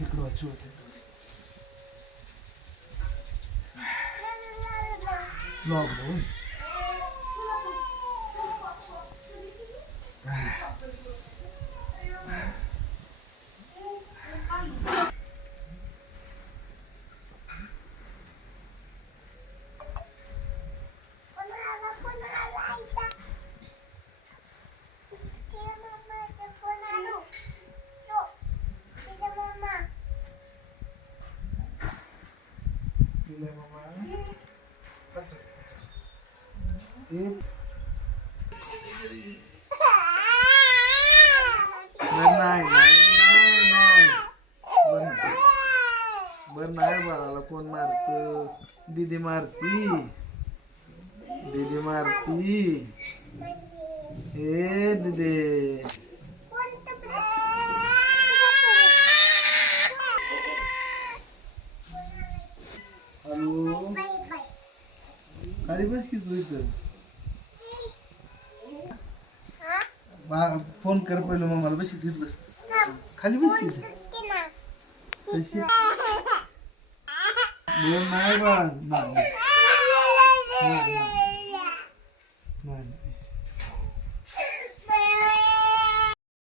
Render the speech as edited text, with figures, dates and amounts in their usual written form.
इकडं वाचू होते लॉकडाऊन बर नाही बाळाला कोण मारत दीदी मारती हे दीदी हॅलो खाली बस की तू इथं फोन कर पहिलं मग मला बस इथेच बस खाली बस की तशी नाही बा नाही